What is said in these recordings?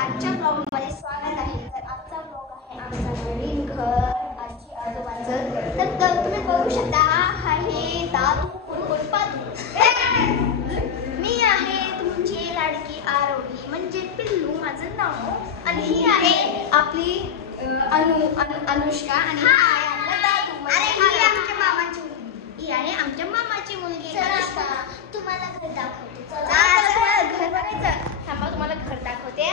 आजच्या ब्लॉगमध्ये स्वागत आहे। तर आजचा ब्लॉग आहे आमचं नवीन घर आजी आजोबांचं। तर तुम्ही बघू शकता हा हे दादू फुटपाथ। मी आहे तुमची लाडकी आरोही म्हणजे पिल्लू माझं नाव, आणि ही आहे आपली अनुष्का, आणि हा आहे दादू ही आमच्या मामाची मुलगी। ही आहे आमच्या मामाची मुलगी अनुष्का। तुम्हाला घर दाखवते, चला घर बघायचं। तुम्हाला घर दाखवते।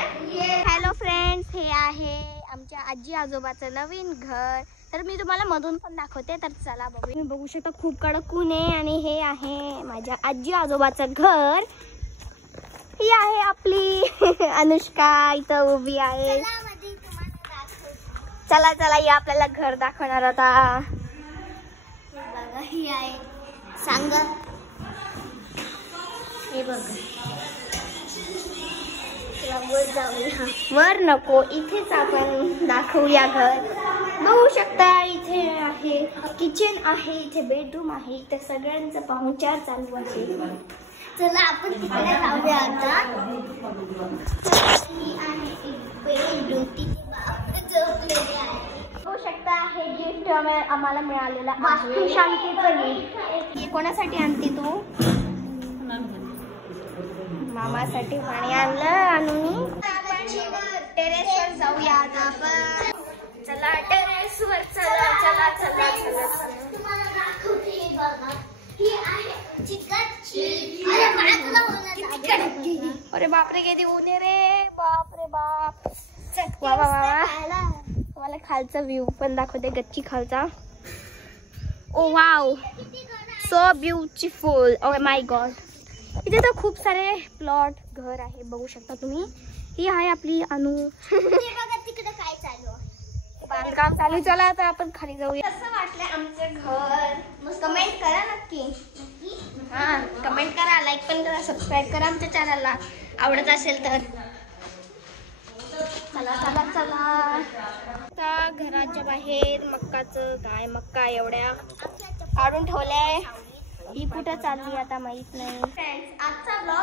हॅलो फ्रेंड्स, हे आहे आमच्या आजी आजोबाचं नवीन घर। तर मी तुम्हाला मधून पण दाखवते, तर चला बघू। तुम्ही बघू शकता खूप कडक ऊन आहे, आणि हे आहे माझ्या आजी आजोबाचं घर। ही आहे आपली अनुष्का इथं उभी आहे। चला चला या आपल्याला घर दाखवणार आता। बघा ही आहे सांग, हे बघ वर जाऊया। वर नको, इथेच आपण दाखवूया घर। बघू शकता इथे आहे किचन आहे, इथे बेडरूम आहे, इथे सगळ्यांचं पाहुणचार चालू आहे। चला आपण तिकडे जाऊया आता। बघू शकता हे गिफ्ट आम्हाला मिळालेलं आहे, शांतीचं गिफ्ट। हे कोणासाठी आणते तू? मामासाठी पाणी आणलं। आणि टेरेसवर जाऊया आता आपण। चला टेरेसवर, चला चला चला चला चला। तुम्हाला दाखवते बघा, ही आहे चिकनची। अरे बापरे किती ऊन आहे रे, बाप रे बाप। वा वा वा, तुम्हाला खालचा व्ह्यू पण दाखवते, गच्ची खालचा। Oh wow, so beautiful, oh my god. इथे तर खूप सारे प्लॉट घर आहे, बघू शकता तुम्ही। ही आहे आपली अनु। बघा तिकडे काय चालू आहे, बांधकाम चालू। चला तर आपण खाली जाऊया। कसं वाटलं आमचं घर? मग कमेंट करा नक्की। हा कमेंट करा, लाईक पण करा, सबस्क्राईब करा आमच्या चॅनलला आवडत असेल तर। चला चला चला। आता घराच्या बाहेर मक्काचं काय, मक्का एवढ्या काढून ठेवलंय। ही कुठं चालली आता माहित नाही। फ्रेंड्स आजचा ब्लॉग